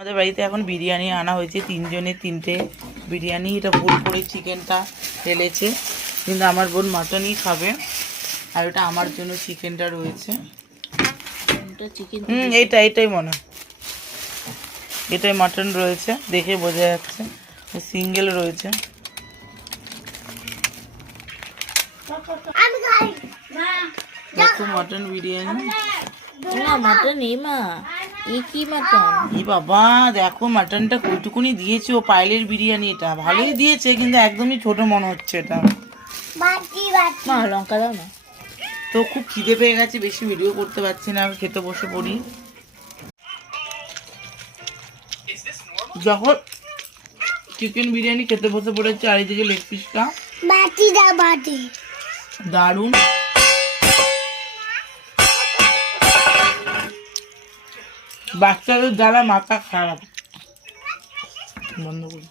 আমাদের বাড়িতে এখন বিরিয়ানি আনা হয়েছে, 3 জনের 3টে বিরিয়ানি। এটা ভুল করে চিকেনটা ফেলেছে, কিন্তু আমার বোন মাটনই খাবে। আর ওটা আমার জন্য চিকেনটা রয়েছে। এটাই মনে হয়, এটাই মাটন রয়েছে, দেখে বোঝা যাচ্ছে সিঙ্গেল রয়েছে। দেখো মাটন বিরিয়ানি। মাটন কি মাটন? ই বাবা, দেখো মাটনটা কইটুকুনি দিয়েছে। ও পায়েলের বিরিয়ানি, এটা ভালোই দিয়েছে, কিন্তু একদমই ছোট মনে হচ্ছে এটা। মা লঙ্কা দাও না। তো খুব খিদে পেয়ে গেছে, বেশি ভিডিও করতে পারছি না, আমি খেতে বসে পড়ি। যখন চিকেন বিরিয়ানি খেতে বসে পড়েছে, আর এইদিকে লেগ পিসটা দারুণ। বাচ্চাদের দ্বারা মাথা খারাপ। বন্ধ করি।